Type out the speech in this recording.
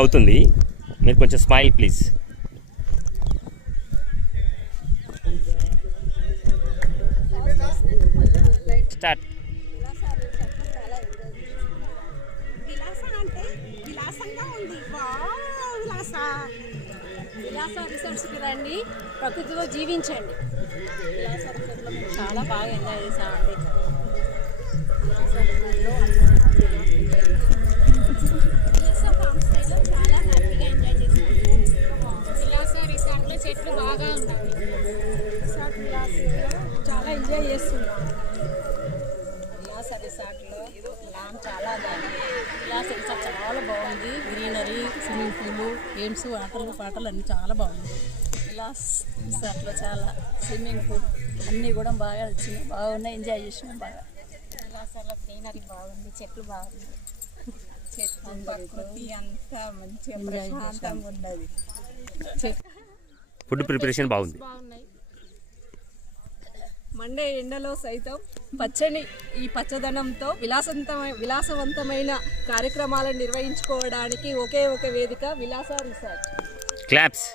అవుతుంది. మీరు కొంచెం స్మైల్ ప్లీజ్. స్టార్ట్. విలాస రిసార్ట్స్కి రండి, ప్రకృతిలో జీవించండి. విలాస రిసార్ట్లో మేము చాలా బాగా ఎంజాయ్ చేసామండి. విలాస ఫామ్ స్టేలో చాలా హ్యాపీగా ఎంజాయ్ చేసాము. విలాస రిసార్ట్లో చెట్లు బాగా ఉన్నాయి. విలాసలో చాలా ఎంజాయ్ చేస్తున్నాము. విలాస రిసార్ట్లో ల్యామ్ చాలా బాగుంది. విలాస రిసార్ట్ చాలా బాగుంది. గ్రీనరీ, స్విమ్మింగ్ పూలు, గేమ్స్, ఆటలు పాటలు అన్నీ చాలా బాగుంది. విలాస్ రిసార్ట్లో చాలా స్విమ్మింగ్ పూల్ అన్నీ కూడా బాగా వచ్చినాయి, బాగున్నాయి, ఎంజాయ్ చేసినాం బాగా. విలాసాల్లో గ్రీనరీ బాగుంది, చెట్లు బాగుంది, చెట్లు ప్రకృతి అంతా మంచిగా ప్రశాంతంగా ఉన్నది. ఫుడ్ ప్రిపరేషన్ బాగుంది. మండే ఎండలో సైతం పచ్చని ఈ పచ్చదనంతో విలాసవంతమైన కార్యక్రమాలను నిర్వహించుకోవడానికి ఒకే ఒక వేదిక విలాస రిసార్ట్. క్లాప్స్.